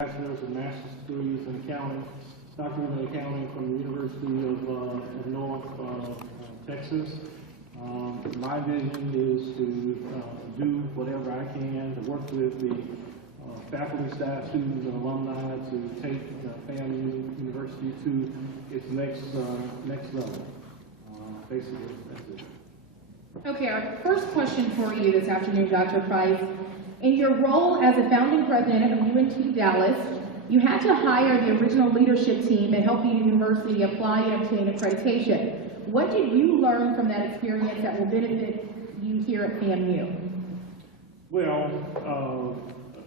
bachelor's and master's degrees in accounting, doctorate in accounting from the University of North Texas. My vision is to do whatever I can to work with the faculty, staff, students, and alumni to take FAMU University to its next level. Basically, that's it. Okay, our first question for you this afternoon, Dr. Price. In your role as a founding president of UNT Dallas, you had to hire the original leadership team and help the university apply and obtain accreditation. What did you learn from that experience that will benefit you here at FAMU? Well,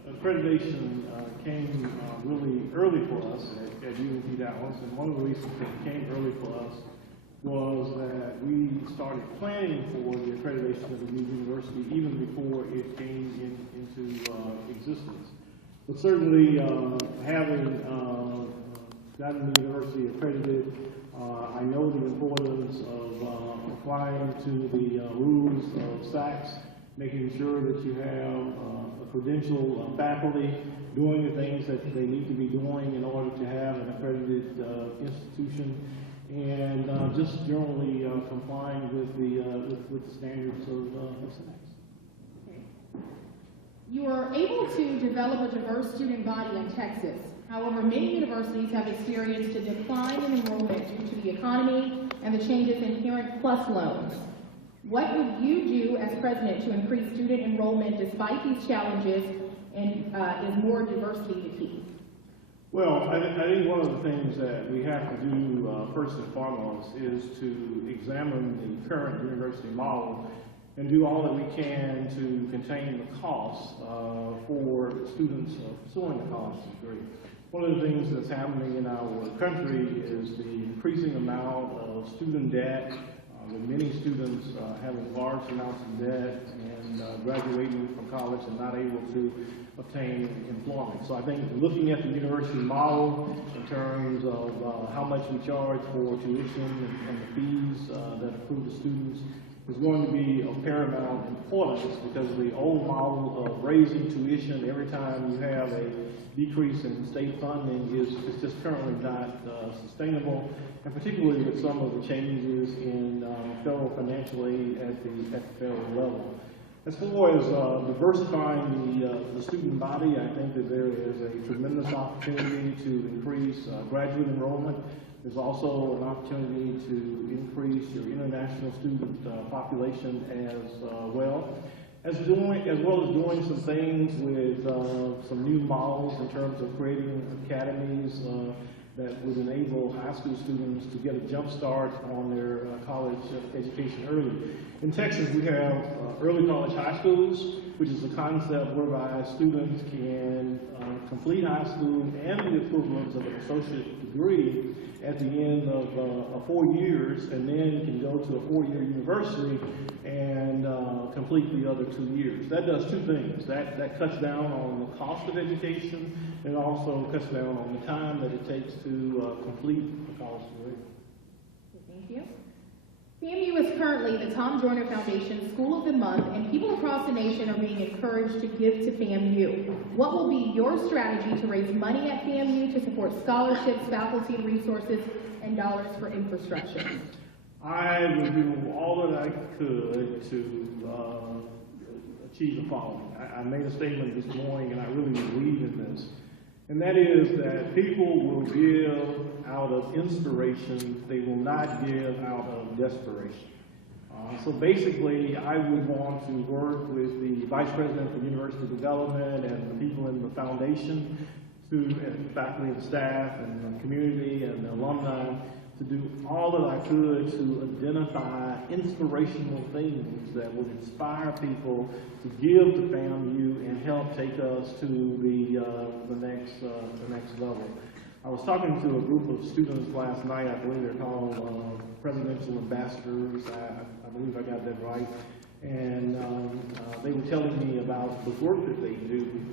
accreditation came really early for us at UNT Dallas, and one of the reasons it came early for us was that we started planning for the accreditation of the new university even before it came into existence. But certainly, having gotten the university accredited, I know the importance of applying to the rules of SACS, making sure that you have a credentialed faculty doing the things that they need to be doing in order to have an accredited institution, and just generally complying with the standards of SACS. Okay. You are able to develop a diverse student body in Texas. However, many universities have experienced a decline in enrollment due to the economy and the changes in Parent Plus loans. What would you do as president to increase student enrollment despite these challenges, and is more diversity the key? Well, I think one of the things that we have to do first and foremost is to examine the current university model and do all that we can to contain the costs for students pursuing a college degree. One of the things that's happening in our country is the increasing amount of student debt, with many students having large amounts of debt and graduating from college and not able to obtain employment. So I think looking at the university model in terms of how much we charge for tuition and the fees that accrue to students is going to be of paramount importance, because the old model of raising tuition every time you have a decrease in state funding is just currently not sustainable, and particularly with some of the changes in federal financial aid at the federal level. As far as diversifying the student body, I think that there is a tremendous opportunity to increase graduate enrollment. There's also an opportunity to increase your international student population as well as doing some things with some new models in terms of creating academies that would enable high school students to get a jump start on their college education early. In Texas, we have early college high schools, which is a concept whereby students can complete high school and the equivalent of an associate degree at the end of 4 years, and then can go to a 4-year university and complete the other 2 years. That does two things. That cuts down on the cost of education, and also cuts down on the time that it takes to complete a college degree. Thank you. FAMU is currently the Tom Joyner Foundation School of the Month, and people across the nation are being encouraged to give to FAMU. What will be your strategy to raise money at FAMU to support scholarships, faculty resources, and dollars for infrastructure? I will do all that I could to achieve the following. I made a statement this morning, and I really believe in this, and that is that people will give out of inspiration, they will not give out of desperation. So basically, I would want to work with the Vice President for University Development and the people in the foundation, and faculty and staff and the community and the alumni, to do all that I could to identify inspirational things that would inspire people to give to FAMU and help take us to the next level. I was talking to a group of students last night. I believe they're called Presidential Ambassadors. I believe I got that right. And they were telling me about the work that they do.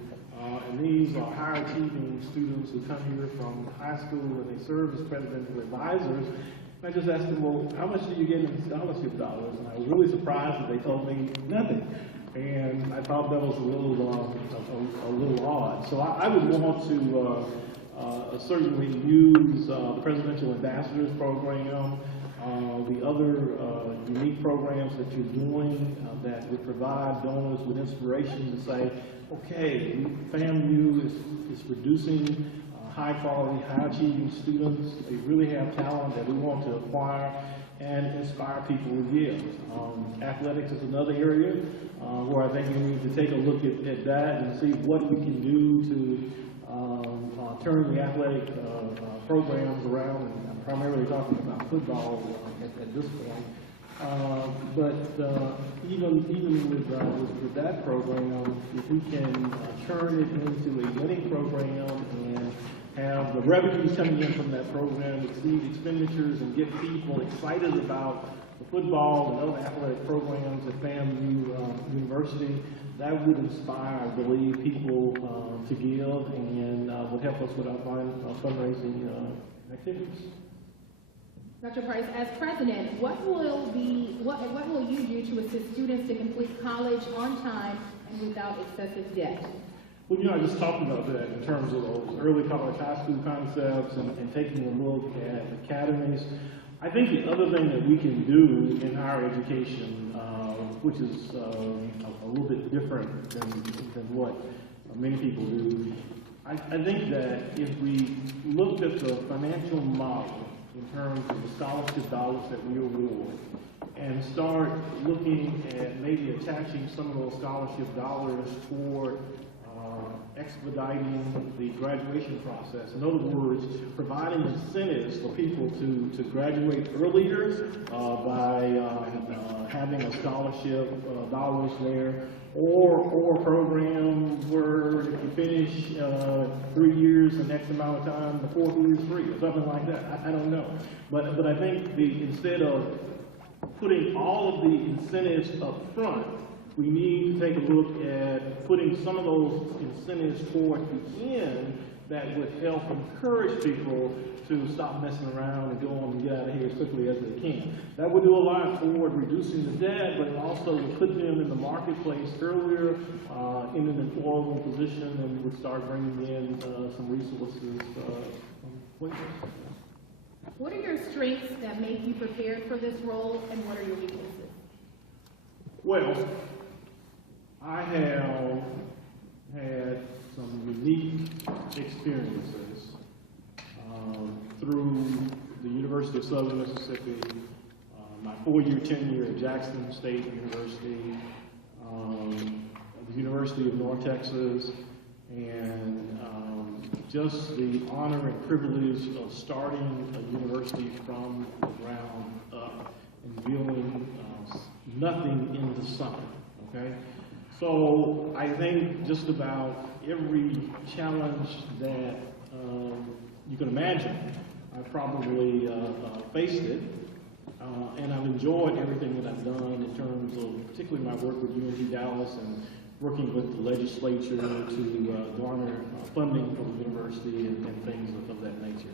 And these are higher achieving students who come here from high school and they serve as presidential advisors. I just asked them, well, how much do you get in scholarship dollars? And I was really surprised that they told me nothing. And I thought that was a little odd. So I would want to certainly use the Presidential Ambassadors Program, the other unique programs that you're doing that would provide donors with inspiration to say, okay, FAMU is producing high-quality, high-achieving students. They really have talent that we want to acquire and inspire people to give. Athletics is another area where I think we need to take a look at that and see what we can do to turn the athletic programs around. And I'm primarily talking about football at this point. But even with that program, if we can turn it into a winning program and have the revenues coming in from that program exceed expenditures and get people excited about the football and other athletic programs at FAMU University, that would inspire, I believe, people to give and would help us with our fundraising activities. Dr. Price, as president, what will you do to assist students to complete college on time and without excessive debt? Well, I just talked about that in terms of those early college, high school concepts and taking a look at academies. I think the other thing that we can do in higher education, which is a little bit different than what many people do, I think that if we looked at the financial model in terms of the scholarship dollars that we award and start looking at maybe attaching some of those scholarship dollars toward expediting the graduation process. In other words, providing incentives for people to graduate earlier by having a scholarship dollars there, or a program where if you finish 3 years in X amount of time, the fourth year is free, or something like that. I don't know. But I think instead of putting all of the incentives up front, we need to take a look at putting some of those incentives toward the end that would help encourage people to stop messing around and go on and get out of here as quickly as they can. That would do a lot toward reducing the debt, but it also would put them in the marketplace earlier in an employable position and would start bringing in some resources quicker. What are your strengths that make you prepared for this role, and what are your weaknesses? Well, I have had some unique experiences through the University of Southern Mississippi, my 4-year tenure at Jackson State University, the University of North Texas, and just the honor and privilege of starting a university from the ground up and viewing nothing in the sun, okay? So I think just about every challenge that you can imagine, I probably faced it, and I've enjoyed everything that I've done in terms of particularly my work with UNT Dallas and working with the legislature to garner funding for the university and things of that nature.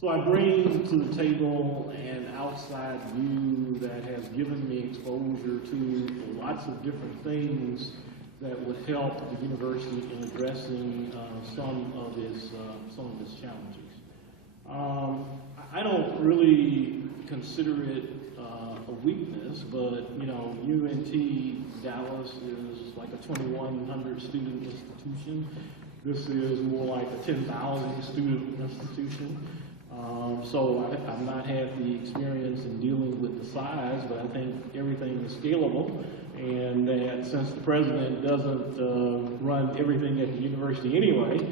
So I bring to the table an outside view that has given me exposure to lots of different things that would help the university in addressing some of its challenges. I don't really consider it a weakness, but UNT Dallas is like a 2,100 student institution. This is more like a 10,000 student institution. So I've not had the experience in dealing with the size, but I think everything is scalable, and that since the president doesn't run everything at the university anyway,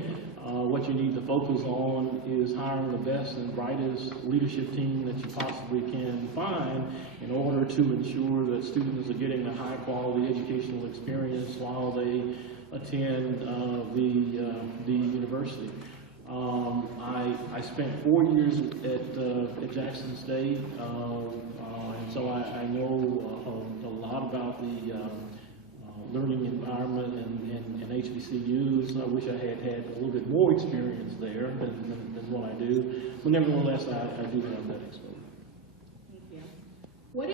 what you need to focus on is hiring the best and brightest leadership team that you possibly can find in order to ensure that students are getting a high quality educational experience while they attend the university. I spent 4 years at Jackson State, and so I know a lot about the learning environment and HBCUs. I wish I had a little bit more experience there than what I do, but nevertheless, I do have that exposure.